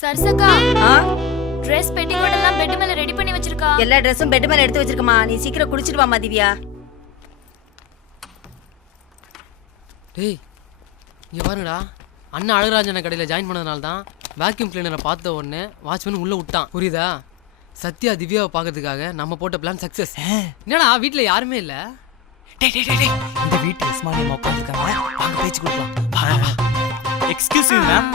சரசக்கா. ஆ? Dress petticoat எல்லாம் bed மேல ரெடி பண்ணி வச்சிருக்கா. எல்லா ட்ரெஸ்ஸும் பெட் மேல எடுத்து வச்சிருக்கமா நீ சீக்கிரம் குளிச்சிட்டு வாமா திவ்யா. டேய் இங்கே பாருங்கடா. அண்ணன் அழகராஜன கடையில் ஜாயின் பண்ணதுனால தான் வேக்யூம் கிளீனரை பார்த்த உடனே வாட்ச்மேன் உள்ளே விட்டான். புரியுதா? சத்யா திவ்யாவை பார்க்கறதுக்காக நம்ம போட்ட பிளான் சக்ஸஸ் என்னடா வீட்டில் யாருமே இல்லை? டேய் டேய் டேய், டேய். இந்த வீட்ல இஸ்மானி அம்மா உட்காந்துருக்காங்க வாங்க பேச்சு கொடுக்கலாம். எக்ஸ்கியூஸ் மீ மேம்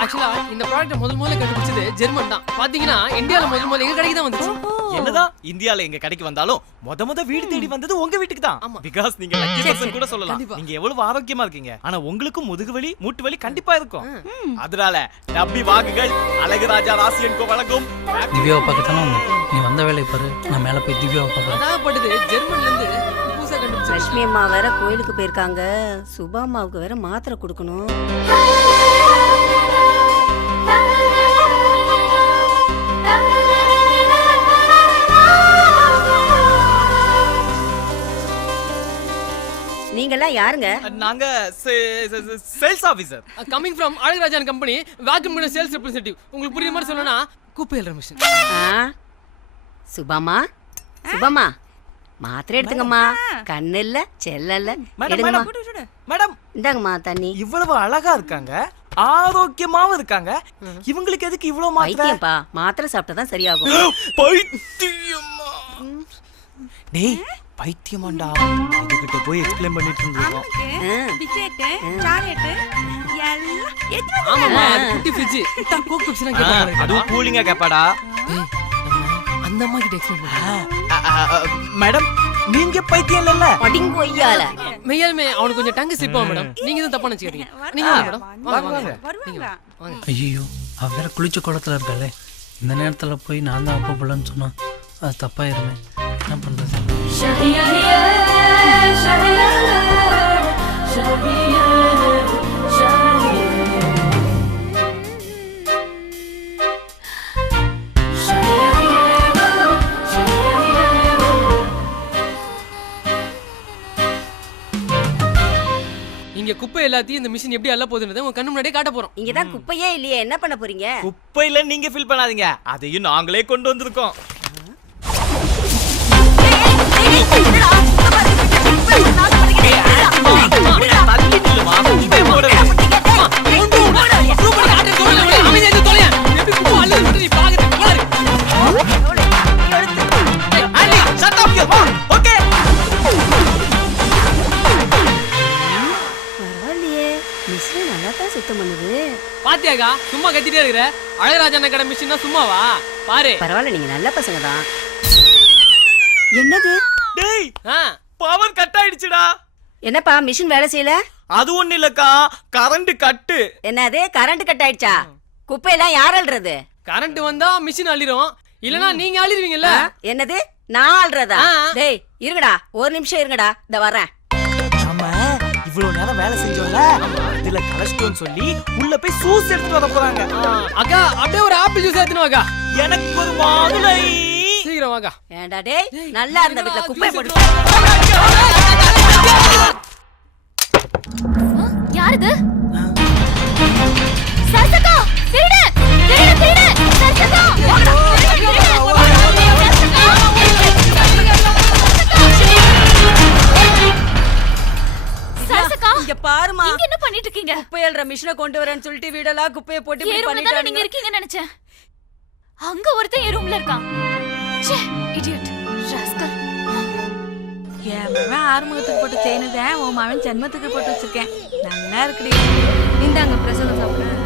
ஆக்சுவலாக இந்த ப்ராடக்ட்டை முதல் முதல்ல கண்டுபிடிச்சது ஜெர்மன் தான். பார்த்தீங்கன்னா இந்தியாவில் முதல் முதல்ல எங்கள் கடைக்கு தான் வந்துச்சு. என்னதான் இந்தியால எங்க கடைக்கு வந்தாலும் முத முத வீடு தேடி வந்தது உங்க வீட்டுக்கு தான். ஆமா. பிகாஸ் நீங்க லக்கி பர்சன் கூட சொல்லலாம். நீங்க எவ்வளவு ஆரோக்கியமா இருக்கீங்க. ஆனா உங்களுக்கும் முதுகு வலி மூட்டு வலி கண்டிப்பா இருக்கும். அதனால டப்பி வாங்குகள் அழகுராஜா ராசியன்கோ வழங்கும். திவ்யாவை பார்க்கத்தானே நீ வந்த வேலையை பாரு. நான் மேலே போய் திவ்யாவை பார்க்குறேன். அதான் ஜெர்மன்லேருந்து புதுசாக கண்டுபிடிச்சது லட்சுமி அம்மா வேற கோயிலுக்கு போயிருக்காங்க. சுபா அம்மாவுக்கு வேற மாத்திரை கொடுக்கணும். நீங்கெல்லாம் யாருங்க? நாங்க sales officer coming from Alagarajan company vacuum cleaner sales representative உங்களுக்கு புரியுற மாதிரி சொல்லணும்னா குப்பை எழுற மிஷின் ஆ சுபாமா சுபாமா மாத்திரை எடுத்துங்கம்மா. கண்ணு இல்ல செல்ல இல்ல. மேடம் இந்தாங்கம்மா தண்ணி. இவ்வளவு அழகா இருக்காங்க ஆரோக்கியமாவும் இருக்காங்க. இவங்களுக்கு எதுக்கு இவ்வளவு மாத்திரை? வைத்தியம்ப்பா மாத்திரை சாப்பிட்டா தான் சரியாகும். பைத்தியமா டேய் பைத்தியமாண்டா. இதுகிட்ட போய் எக்ஸ்பிளைன் பண்ணிட்டு இருந்திருக்கோம் ஆ. பிஸ்கெட்டு சாக்லேட்டு எல்லாம் அது குட்டி ஃப்ரிட்ஜ் தான் கோக் பெப்சிலாம் கேட்பாங்க அதுவும் கூலிங்கா கேப்பாடா. அந்த அம்மா கிட்ட எக்ஸ்பிளைன் அ, மேடம் நீங்க பைத்தியம் இல்லல்ல? அடிங்கு ஒய்யால மெய்யாலுமே அவனுக்கு கொஞ்சம் டங்கு ஸ்லிப் ஆகும் மேடம். நீங்க தான் தப்பா நினைச்சுக்கிறீங்க நீங்க மேடம். வாங்க வாங்க ஐயோ அவ வேற குளிச்ச குளத்துல இருக்காளே. இந்த நேரத்தில் போய் நான் தான் அப்போ பிள்ளைன்னு சொன்னான். அது தப்பாயிருமே. என்ன பண்ணுறது இங்க குப்பை எல்லாத்தையும் இந்த மிஷின் எப்படி அள்ள போகுதுன்றதை உங்க கண்ணு முன்னாடியே காட்ட போறோம். இங்கதான் குப்பையே இல்லையே என்ன பண்ண போறீங்க? குப்பையில நீங்க ஃபீல் பண்ணாதீங்க. அதையும் நாங்களே கொண்டு வந்திருக்கோம். பாத்தியாக்கா சும்மா கத்திட்டே இருக்கிற? அழகராஜன் கடை மிஷின்னா சும்மாவா? பாரு. பரவாயில்ல நீங்க நல்ல பசங்க தான். என்னது? டேய் ஆ. Power cut ஆயிடுச்சுடா. என்னப்பா மிஷின் வேலை செய்யல? அது ஒண்ணு இல்லக்கா கரண்ட் கட்டு என்னது கரண்ட் கட் ஆயிடுச்சா? குப்பையெல்லாம் யார் அள்ளுறது? கரண்ட் வந்தா மிஷின் அள்ளிரும். இல்லனா நீங்க அள்ளிடுவீங்கல்ல? என்னது நான் அள்ளுறதா. டேய் இருங்கடா ஒரு நிமிஷம் இருங்கடா இந்த வரேன் நம்ம இவ்வளவு நேரம் வேலை செஞ்சோம்ல இதுல கலஸ்டோன்னு சொல்லி உள்ள போய் சூஸ் எடுத்துட்டு வர போறாங்க. அக்கா அப்படியே ஒரு ஆப்பிள் ஜூஸ் வாக்கா. எனக்கு ஒரு மாதுளை சீக்கிரம் வாக்கா ஏண்டா டேய் நல்லா இருந்த வீட்ல குப்பை போட்டு யாருது? சரசக்கா திருடு திருடு திருடு இங்க பாருமா இங்க என்ன பண்ணிட்டு இருக்கீங்க குப்பை அள்ளுற மிஷினை கொண்டு வரேன்னு சொல்லிட்டு வீடெல்லாம் குப்பையை போட்டு நீங்க இருக்கீங்கன்னு நினைச்சேன். அங்க ஒருத்தன் என் ரூம்ல இருக்கான். ச்சே இடியட் ராஸ்கல் என் மகன் ஆறுமுகத்துக்கு போட்டு செய்யணுதேன் உன் மகன் ஜென்மத்துக்கு போட்டு வச்சிருக்கேன். நல்லா இருக்குடி. இந்தாங்க பிரசவம் சாப்பிட.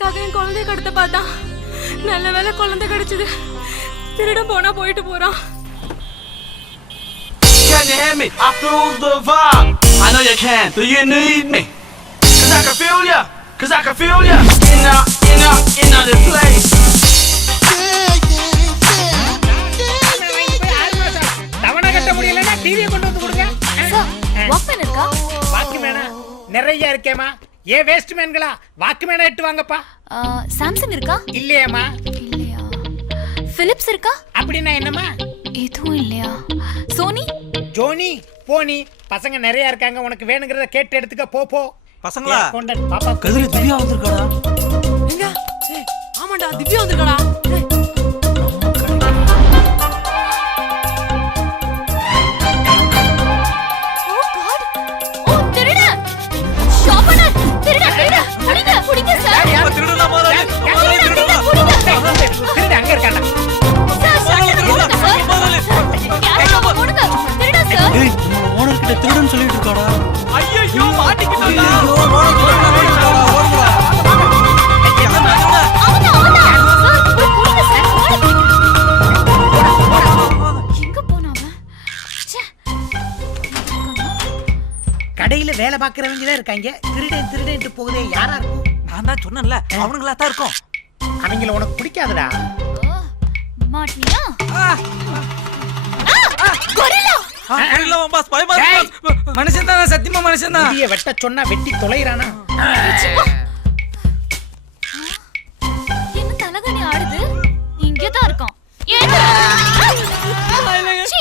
நகைக்காக என் குழந்தைய கடத்த பார்த்தான் நல்ல வேலை குழந்தை கிடைச்சது திருட போனா போயிட்டு போறான் Can you hear me? I feel the vibe. I know you can. Do you need me? Cause I can feel ya. Cause I can feel ya. In out, in out, in out the place. தவணை கட்ட முடியலன்னா டிவியை கொண்டு வந்து கொடுங்க sir Walkman இருக்கா வாக்குமேனா நிறைய இருக்கேம்மா ஏ வேஸ்ட் மேன்களா வாக்குமேனா எட்டு வாங்கப்பா. சாம்சங் இருக்கா? இல்லையேம்மா. இல்லையா? பிலிப்ஸ் இருக்கா? அப்படின்னா என்னம்மா? எதுவும் இல்லையா? சோனி ஜோனி போனி பசங்க நிறைய இருக்காங்க. உனக்கு வேணுங்கிறத கேட்டு எடுத்துக்க போ போ. பசங்களா? பாப்பா. கதிரி திவ்யா வந்திருக்காடா? ஆமாண்டா திவ்யா வந்திருக்காடா? எங்க போனா அவன் ச்சே கடையில வேலை பாக்குறவங்க தான் இருக்காங்க. திருடன் திருடன்ட்டு போகுதே யாரா இருக்கும்? நான் தான் சொன்னேன்ல அவனுங்களா தான் இருக்கும். அவங்கள உனக்கு பிடிக்காதுடா. ஓ, மாட்டினியா மனுஷன் தான் சத்தியமா மனுஷன் தான் வெட்ட சொன்னா வெட்டி தொலைறானா? என்ன தலகணி ஆடுது? இங்கதான் இருக்கான். ஏன்டா? சீ,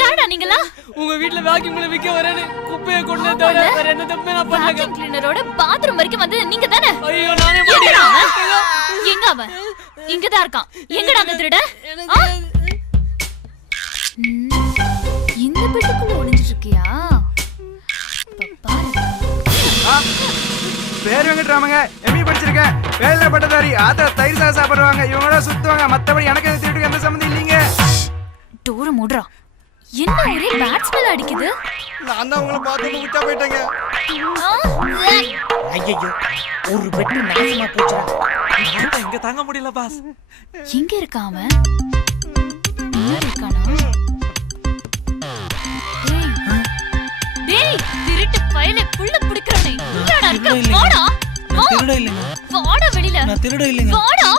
யாருடா நீங்களா உங்க வீட்ல வேக்யூம் கிளீனர் விக்க வரேன்னு குப்பையை கொண்டு தவிர வேற என்ன தப்பு நான் பண்ணல. கிளீனரோட பாத்ரூம் வரைக்கும் வந்தது நீங்க தானே ஐயோ நானே? எங்க அவன்? இங்கதான் இருக்கான். எங்கடா அந்த திருட? பெட்டுக்குள்ள ஒளிஞ்சிட்டு இருக்கியா பாரு வெங்கட்ராமங்க. எம்இ படிச்சிருக்கேன். வேலை பட்டதாரி. ஆத்தா தயிர் சாதம் சாப்பிடுவாங்க. இவங்கள சுத்துவாங்க. மத்தபடி எனக்கு திருட்டுக்கு எந்த சம்மந்தம் இல்லைங்க. டோர மூடுறா. என்ன ஒரே அடிக்குது? நான் தான் உங்களை பார்த்து விட்டா போயிட்டேங்க. ஆ? ஐயோ ஒரு வெட்டு நாசமா போச்சுடா. நான்தான் இங்க தாங்க முடியல பாஸ் எங்க இருக்கான் அவன்? முன்னாடி இருக்கானா? திருட இல்லைங்க. வாடா.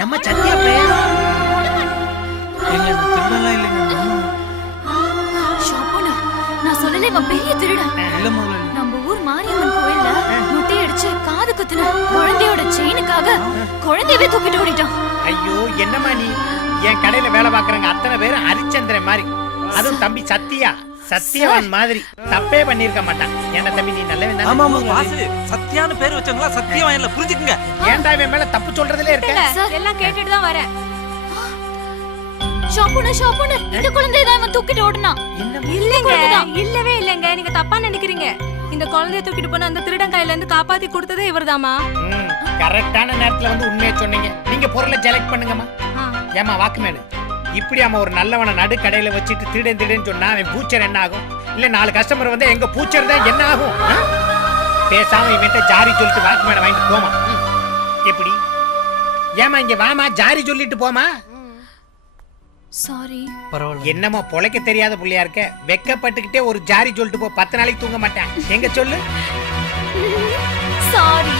நம்ம சத்தியா நான் திருடலாம் இல்லைங்க. ஷாப்புனா நான் சொல்லல இவன் பெரிய திருடன். இல்ல நம்ம ஊர் மாரியம்மன் கோயில்ல முட்டை அடிச்சு காது குத்துன குழந்தையோட செயினுக்காக குழந்தையவே தூக்கிட்டு ஓடிட்டான். ஐயோ என்னம்மா நீ? என் கடையில வேலை பாக்குறவங்க அத்தனை பேரும் ஹரிச்சந்திரன் மாதிரி. அதுவும் தம்பி சத்தியா? சத்தியவான் மாதிரி தப்பே பண்ணிருக்க மாட்டான். என்ன தம்பி நீ நல்லவன்? ஆமா முதலாளி பாஸ் சத்தியான பேர் வச்சவங்களா சத்தியமா இல்ல புரிஞ்சுக்குங்க. ஏன்டா இவன் மேல தப்பு சொல்றதுல இருக்க? எல்லாம் கேட்டுட்டு தான் வரேன். ஷாப்புனா ஷாப்புனா இந்த குழந்தைய தான் இவன் தூக்கிட்டு ஓடுனான். இல்லங்க இல்லவே இல்லங்க. நீங்க தப்பா நினைக்கிறீங்க. இந்த குழந்தைய தூக்கிட்டு போன அந்த திருடன் கையில இருந்து காப்பாத்தி கொடுத்ததே இவர்தாம்மா. ம், கரெக்டான நேரத்துல வந்து உண்மையை சொன்னீங்க. நீங்க பொருளை செலக்ட் பண்ணுங்கம்மா. ஏமா வாக்குமேனு இப்படி அவன் ஒரு நல்லவனை நடு கடையில வச்சுட்டு திருடன் திருடன் சொன்னா அவன் பூச்சர் என்ன ஆகும் இல்ல நாலு கஸ்டமர் வந்து எங்க பூச்சர் தான் என்ன ஆகும்? பேசாம இவன்ட்ட ஜாரி சொல்லிட்டு வாக்குமேனை வாங்கிட்டு போமா. எப்படி? ஏமா இங்க வாமா ஜாரி சொல்லிட்டு போமா சாரி பரவாயில்ல. என்னமோ பொழைக்க தெரியாத புள்ளையா இருக்க. வெக்கப்பட்டுக்கிட்டே ஒரு ஜாரி சொல்லிட்டு போ பத்து நாளைக்கு தூங்க மாட்டேன். எங்க சொல்லு? சாரி